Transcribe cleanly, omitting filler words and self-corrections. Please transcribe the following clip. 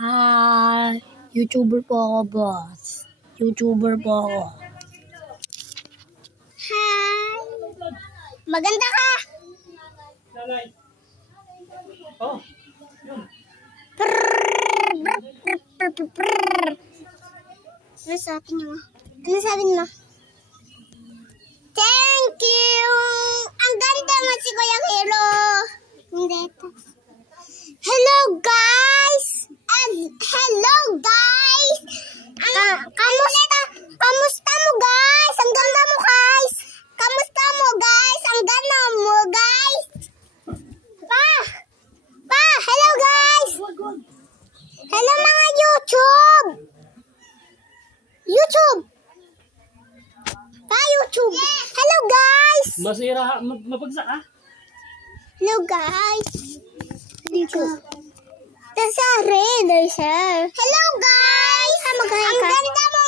Hi! YouTuber po ako, boss. YouTuber po ako. Hi! Maganda ka! Oh, yun. Ano sabi niyo? Ano sabi mo? Thank you! Ang ganda mo si Kuya Hero! Hindi ito. Hello guys! Hello guys! Kamusta mo guys? Ang ganda mo guys! Kamusta mo guys? Ang ganda mo guys! Pa! Hello guys! Hello mga YouTube! YouTube! YouTube! Hello guys! Masira, mapagsak ah. Hello guys! YouTube! Tasari, sir. Hello guys! Ang ganda mo